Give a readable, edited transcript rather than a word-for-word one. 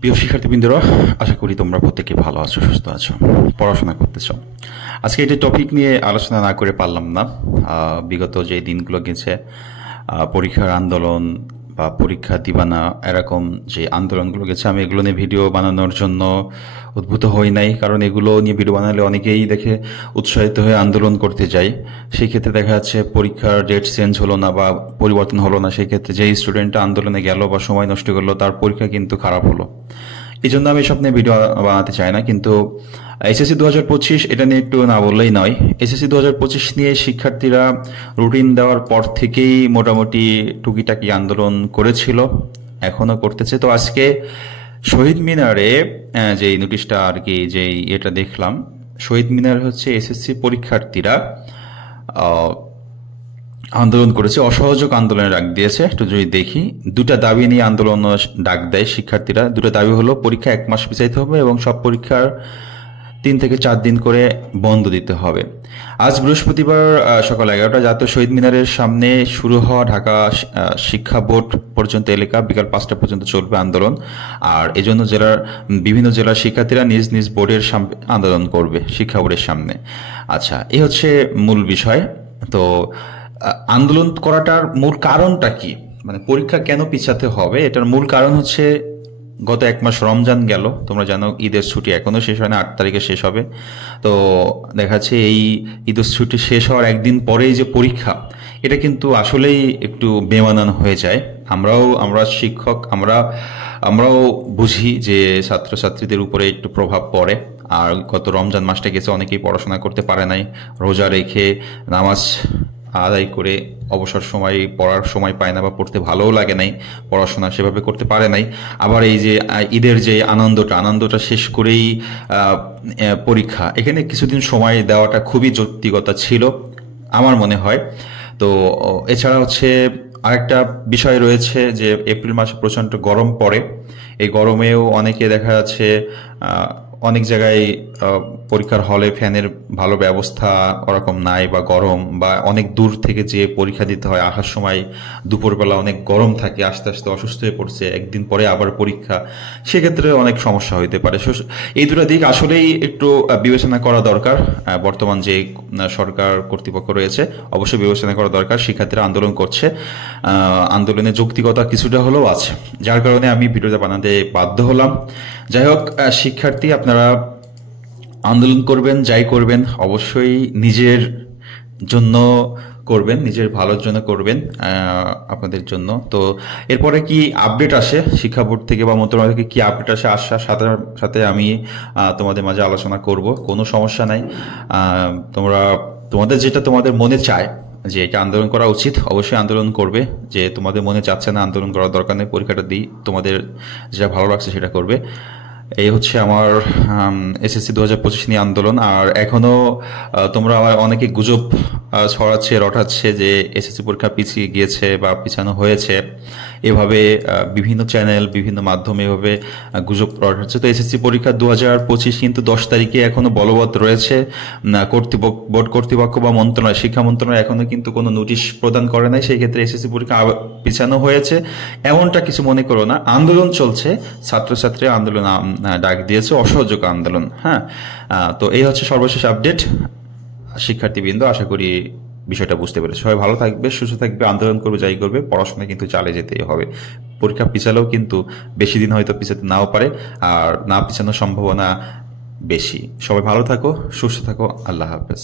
প্রিয় শিক্ষার্থীবৃন্দরা, আশা করি তোমরা প্রত্যেকে ভালো আছো, সুস্থ আছো, পড়াশোনা করতেছো। আজকে এটি টপিক নিয়ে আলোচনা না করে পারলাম না। বিগত যে দিনগুলো গেছে, পরীক্ষার আন্দোলন বা পরীক্ষা দিবানা এরকম যে আন্দোলনগুলো গেছে, আমি এগুলো নিয়ে ভিডিও বানানোর জন্য উদ্ভূত হই নাই। কারণ এগুলো নিয়ে ভিডিও বানালে অনেকেই দেখে উৎসাহিত হয়ে আন্দোলন করতে যায়। সেই ক্ষেত্রে দেখা যাচ্ছে পরীক্ষার ডেট চেঞ্জ হলো না বা পরিবর্তন হলো না, সেই ক্ষেত্রে যেই স্টুডেন্টটা আন্দোলনে গেল বা সময় নষ্ট করলো তার পরীক্ষা কিন্তু খারাপ হলো। এই জন্য আমি এসব নিয়ে ভিডিও বানাতে চাই না। কিন্তু এসএসসি 2025 এটা নিয়ে একটু না বললেই নয়। এসএসসি 2025 নিয়ে শিক্ষার্থীরা রুটিন দেওয়ার পর থেকেই মোটামুটি টুকিটাকি আন্দোলন করেছিল, এখনো করতেছে। তো আজকে শহীদ মিনারে যে নোটিশটা আর কি, যে এটা দেখলাম, শহীদ মিনার হচ্ছে এসএসসি পরীক্ষার্থীরা আন্দোলন করেছে, অসহযোগ আন্দোলনের ডাক দিয়েছে। একটু যদি দেখি, দুটা দাবি নিয়ে আন্দোলন ডাক দেয় শিক্ষার্থীরা। দুটো দাবি হলো, পরীক্ষা 1 মাস পিছাইতে হবে এবং সব পরীক্ষার 3 থেকে 4 দিন করে বন্ধ দিতে হবে। আজ বৃহস্পতিবার সকাল 11টা জাতীয় শহীদ মিনারের সামনে শুরু হওয়া ঢাকা শিক্ষা বোর্ড পর্যন্ত এলাকা বিকাল 5টা পর্যন্ত চলবে আন্দোলন। আর এজন্য বিভিন্ন জেলার শিক্ষার্থীরা নিজ নিজ বোর্ডের সামনে আন্দোলন করবে, শিক্ষা বোর্ডের সামনে। আচ্ছা, এই হচ্ছে মূল বিষয়। তো আন্দোলন করাটার মূল কারণটা কি, মানে পরীক্ষা কেন পিছাতে হবে, এটার মূল কারণ হচ্ছে গত 1 মাস রমজান গেল, তোমরা জানো ঈদের ছুটি এখনো শেষ হয় না, 8 তারিখে শেষ হবে। তো দেখা যাচ্ছে এই ঈদের ছুটি শেষ হওয়ার একদিন পরেই যে পরীক্ষা, এটা কিন্তু আসলেই একটু বেমানান হয়ে যায়। আমরা শিক্ষক, আমরাও বুঝি যে ছাত্রছাত্রীদের উপরে একটু প্রভাব পড়ে। আর গত রমজান মাসটা গেছে, অনেকেই পড়াশোনা করতে পারে নাই, রোজা রেখে নামাজ আদায় করে অবসর সময় পড়ার সময় পায় না বা পড়তে ভালোও লাগে নাই, পড়াশোনা সেভাবে করতে পারে নাই। আবার এই যে ঈদের যে আনন্দটা শেষ করেই পরীক্ষা, এখানে কিছুদিন সময় দেওয়াটা খুবই যৌক্তিকতা ছিল আমার মনে হয়। তো এছাড়া হচ্ছে আরেকটা বিষয় রয়েছে যে এপ্রিল মাসে প্রচণ্ড গরম পড়ে। এই গরমেও অনেকে দেখা যাচ্ছে অনেক জায়গায় পরীক্ষার হলে ফ্যানের ভালো ব্যবস্থা ওরকম নাই, বা গরম, বা অনেক দূর থেকে যে পরীক্ষা দিতে হয়, আসার সময় দুপুরবেলা অনেক গরম থাকে, আস্তে আস্তে অসুস্থ হয়ে পড়ছে, একদিন পরে আবার পরীক্ষা, সেক্ষেত্রে অনেক সমস্যা হইতে পারে। এই দুটো দিক আসলেই একটু বিবেচনা করা দরকার। বর্তমান যে সরকার কর্তৃপক্ষ রয়েছে, অবশ্যই বিবেচনা করা দরকার। শিক্ষার্থীরা আন্দোলন করছে, আন্দোলনের যৌক্তিকতা কিছুটা হলেও আছে, যার কারণে আমি ভিডিওটা বানাতে বাধ্য হলাম। যাই হোক, শিক্ষার্থী আপনারা আন্দোলন করবেন, যাই করবেন অবশ্যই নিজের জন্য করবেন, নিজের ভালোর জন্য করবেন, আপনাদের জন্য। তো এরপরে কি আপডেট আসে শিক্ষা বোর্ড থেকে বা মন্ত্রণালয় থেকে, কি আপডেট আসে, আসার সাথে সাথে আমি তোমাদের মাঝে আলোচনা করব, কোনো সমস্যা নাই। তোমাদের মনে চায় যে এটা আন্দোলন করা উচিত, অবশ্যই আন্দোলন করবে। যে তোমাদের মনে চাচ্ছে না আন্দোলন করার দরকার নেই, পরীক্ষাটা দিই, তোমাদের যেটা ভালো লাগছে সেটা করবে। এই হচ্ছে আমার এসএসসি 2025 নিয়ে আন্দোলন। আর এখনো তোমরা অনেকে গুজব ছড়াচ্ছে, রটাচ্ছে যে এসএসসি পরীক্ষা পিছিয়ে গিয়েছে বা পিছানো হয়েছে, এভাবে বিভিন্ন চ্যানেল, বিভিন্ন মাধ্যমে এভাবে গুজব রটাচ্ছে। তো এসএসসি পরীক্ষা 2025 কিন্তু 10 তারিখে এখনো বলবৎ রয়েছে। বোর্ড কর্তৃপক্ষ বা শিক্ষা মন্ত্রণালয় এখনো কিন্তু কোনো নোটিশ প্রদান করে নাই। সেই ক্ষেত্রে এসএসসি পরীক্ষা পিছানো হয়েছে এমনটা কিছু মনে করো না। আন্দোলন চলছে, ছাত্রছাত্রী আন্দোলন ডাক দিয়েছে, অসহযোগ আন্দোলন। হ্যাঁ, তো এই হচ্ছে সর্বশেষ আপডেট। শিক্ষার্থীবৃন্দ, আশা করি বিষয়টা বুঝতে পেরেছে। সবাই ভালো থাকবে, সুস্থ থাকবে, আন্দোলন করবে, যাই করবে, পড়াশোনা কিন্তু চালিয়ে যেতেই হবে। পরীক্ষা পিছালেও কিন্তু বেশি দিন হয়তো পিছাতে নাও পারে, আর না পিছানোর সম্ভাবনা বেশি। সবাই ভালো থাকো, সুস্থ থাকো, আল্লাহ হাফেজ।